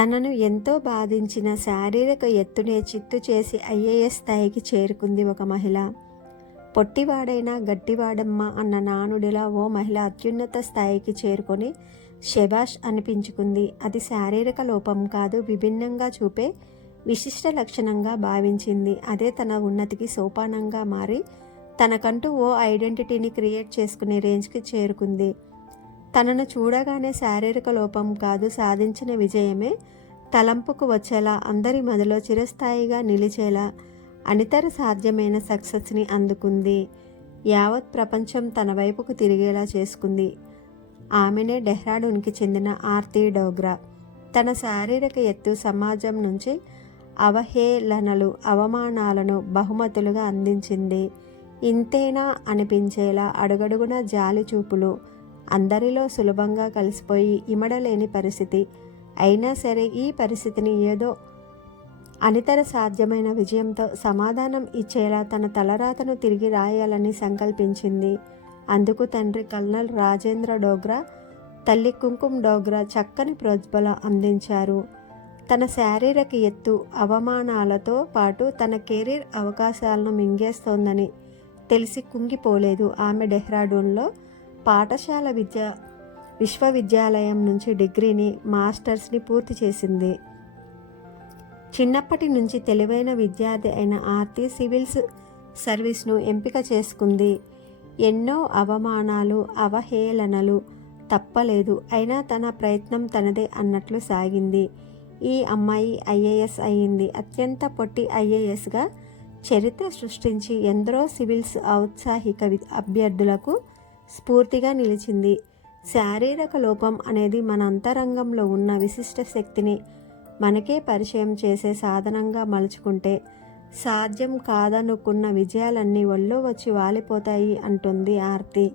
తనను ఎంతో బాధించిన శారీరక ఎత్తునే చిత్తు చేసి ఐఏఎస్ స్థాయికి చేరుకుంది ఒక మహిళ. పొట్టివాడైనా గట్టివాడమ్మ అన్న నానుడిలా ఓ మహిళ అత్యున్నత స్థాయికి చేరుకొని శభాష్ అనిపించుకుంది. అది శారీరక లోపం కాదు, విభిన్నంగా చూపే విశిష్ట లక్షణంగా భావించింది. అదే తన ఉన్నతికి సోపానంగా మారి తనకంటూ ఓ ఐడెంటిటీని క్రియేట్ చేసుకునే రేంజ్కి చేరుకుంది. తనను చూడగానే శారీరక లోపం కాదు, సాధించిన విజయమే తలంపుకు వచ్చేలా, అందరి మదిలో చిరస్థాయిగా నిలిచేలా అనితర సాధ్యమైన సక్సెస్ని అందుకుంది. యావత్ ప్రపంచం తన వైపుకు తిరిగేలా చేసుకుంది. ఆమెనే డెహ్రాడూన్కి చెందిన ఆర్తి డోగ్రా. తన శారీరక ఎత్తు సమాజం నుంచి అవహేళనలు, అవమానాలను బహుమతులుగా అందించింది. ఇంతేనా అనిపించేలా అడుగడుగున జాలి చూపులు, అందరిలో సులభంగా కలిసిపోయి ఇమడలేని పరిస్థితి. అయినా సరే ఈ పరిస్థితిని ఏదో అనితర సాధ్యమైన విజయంతో సమాధానం ఇచ్చేలా తన తలరాతను తిరిగి రాయాలని సంకల్పించింది. అందుకు తండ్రి కల్నల్ రాజేంద్ర డోగ్రా, తల్లి కుంకుమ్ డోగ్రా చక్కని ప్రోద్బలం అందించారు. తన శారీరక ఎత్తు అవమానాలతో పాటు తన కెరీర్ అవకాశాలను మింగేస్తోందని తెలిసి కుంగిపోలేదు. ఆమె డెహ్రాడూన్లో పాఠశాల విశ్వవిద్యాలయం నుంచి డిగ్రీని, మాస్టర్స్ని పూర్తి చేసింది. చిన్నప్పటి నుంచి తెలివైన విద్యార్థి అయిన ఆర్తి సివిల్స్ సర్వీస్ను ఎంపిక చేసుకుంది. ఎన్నో అవమానాలు, అవహేళనలు తప్పలేదు. అయినా తన ప్రయత్నం తనదే అన్నట్లు సాగింది. ఈ అమ్మాయి ఐఏఎస్ అయింది. అత్యంత పొట్టి ఐఏఎస్గా చరిత్ర సృష్టించి ఎందరో సివిల్స్ ఔత్సాహిక అభ్యర్థులకు స్ఫూర్తిగా నిలిచింది. శారీరక లోపం అనేది మన అంతరంగంలో ఉన్న విశిష్ట శక్తిని మనకే పరిచయం చేసే సాధనంగా మలుచుకుంటే సాధ్యం కాదనుకున్న విజయాలన్నీ ఒళ్ళో వచ్చి వాలిపోతాయి అంటుంది ఆర్తి.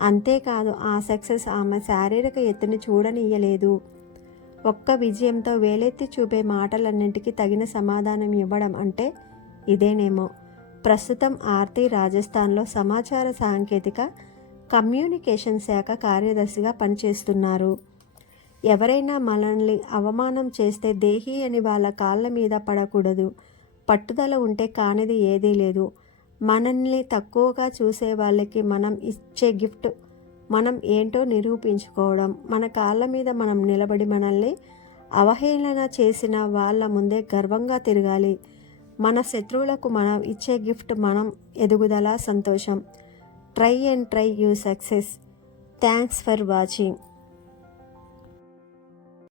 అంతేకాదు, ఆ సక్సెస్ ఆమె శారీరక ఎత్తుని చూడనీయలేదు. ఒక్క విజయంతో వేలెత్తి చూపే మాటలన్నింటికీ తగిన సమాధానం ఇవ్వడం అంటే ఇదేనేమో. ప్రస్తుతం ఆర్తి రాజస్థాన్లో సమాచార సాంకేతిక కమ్యూనికేషన్ శాఖ కార్యదర్శిగా పనిచేస్తున్నారు. ఎవరైనా మనల్ని అవమానం చేస్తే దేహి అని వాళ్ళ కాళ్ళ మీద పడకూడదు. పట్టుదల ఉంటే కానిది ఏదీ లేదు. మనల్ని తక్కువగా చూసే వాళ్ళకి మనం ఇచ్చే గిఫ్ట్ మనం ఏంటో నిరూపించుకోవడం. మన కాళ్ళ మీద మనం నిలబడి మనల్ని అవహేళన చేసిన వాళ్ళ ముందే గర్వంగా తిరగాలి. మన శత్రువులకు మనం ఇచ్చే గిఫ్ట్ మనం ఎదుగుదల, సంతోషం. Try and try you success. Thanks for watching.